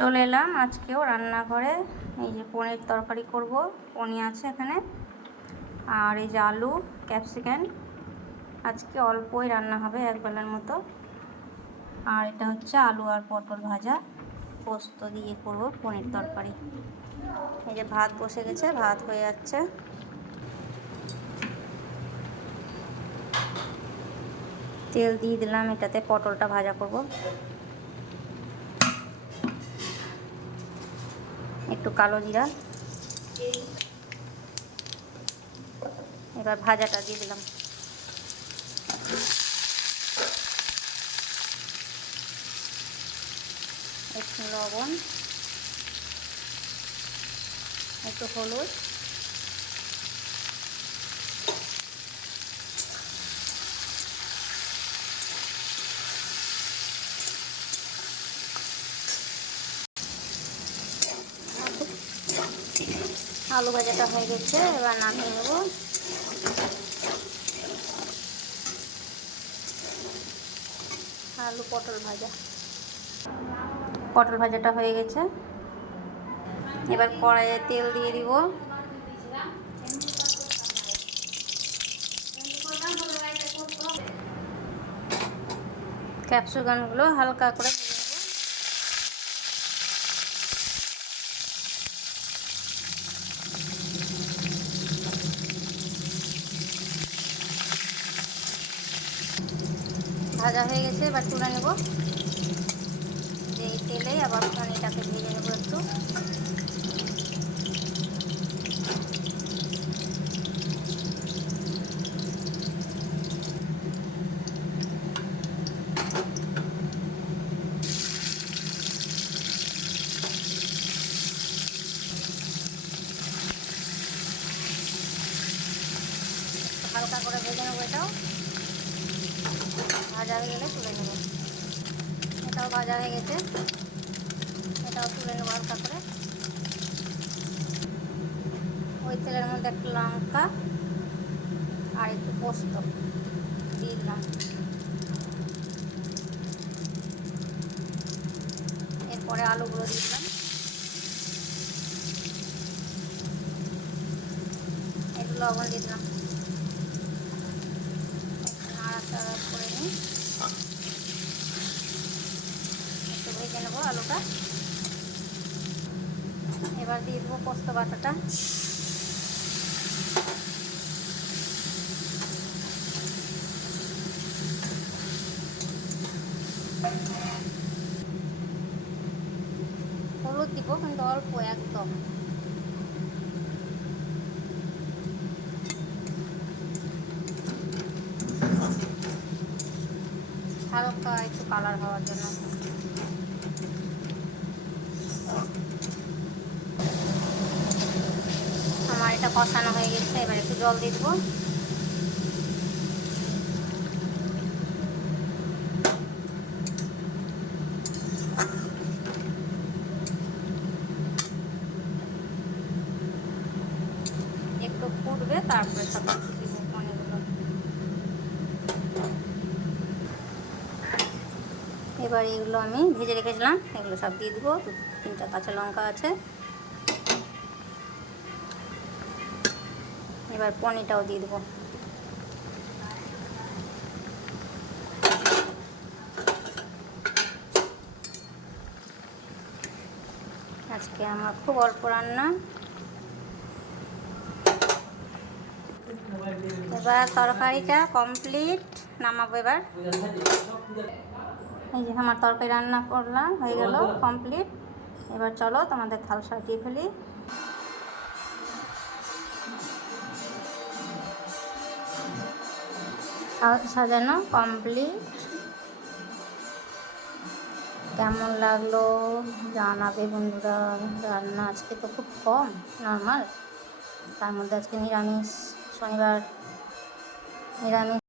চলে এলাম আজকেও রান্নাঘরে। এই যে পনির তরকারি করব, পনির আছে এখানে, আর এই যে আলু ক্যাপসিকাম। আজকে অল্পই রান্না হবে, এক বেলার মতো। আর এটা হচ্ছে আলু আর পটল ভাজা, পোস্ত দিয়ে করব পনির তরকারি। এই যে ভাত বসে গেছে, ভাত হয়ে যাচ্ছে। তেল দিয়ে দিলাম, এটাতে পটলটা ভাজা করব। একটু কালো জিরা, এবার ভাজাটা দিয়ে দিলাম। একটু লবণ, একটু হলুদ, আলু ভাজাটা হয়ে গেছে, এবার নামিয়ে নেব। আলু পটল ভাজা, পটল ভাজাটা হয়ে গেছে। এবার কড়াইয়ে তেল দিয়ে দিব। ক্যাপসিকামগুলো হালকা করে ভেজে নেব। ভাজা হয়ে গেছে, এবার তুলে নেব। এই তেলে আবার পনিরটাকে ভেজে নেব একটু। হালকা করে ভেজে নেবো এটাও। ভাজা হয়ে গেলে তুলে নেব। এটাও ভাজা হয়ে গেছে, এটাও তুলে নেবো হালকা করে। ওই তেলের মধ্যে একটু লঙ্কা আর একটু পোস্ত দিয়ে দিলাম। এরপরে আলুগুলো দিয়ে দিলাম, একটু লবণ দিয়ে দিলাম। নাড়াচাড়া করে নিই, একটু ভেজে নেবো আলুটা। এবার দিয়ে দেবো পোস্ত বাটাটা। হলুদ দিব কিন্তু অল্প, একদম। হালকা একটু কালার হওয়ার জন্য। আমার এটা কষানো হয়ে গেছে, এবার একটু জল দিয়ে দেবো। একটু ফুটবে, তারপরে সব কিছু দিব পনিরগুলো। এবার এগুলো আমি ভেজে রেখেছিলাম, এগুলো সব দিয়ে দেবো। 2-3টা কাঁচা লঙ্কা আছে। এবার পনিরটাও দিয়ে দেবো। আজকে আমার খুব অল্প রান্না। এবার তরকারিটা কমপ্লিট, নামাবো এবার। এই যে আমার তরকারি রান্না করলাম, হয়ে গেল কমপ্লিট। এবার চলো তোমাদের থাল সাজিয়ে ফেলি। থাল সাজানো কমপ্লিট। কেমন লাগলো জানাবে বন্ধুরা। রান্না আজকে তো খুব কম, নর্মাল। তার মধ্যে আজকে নিরামিষ, শনিবার নিরামিষ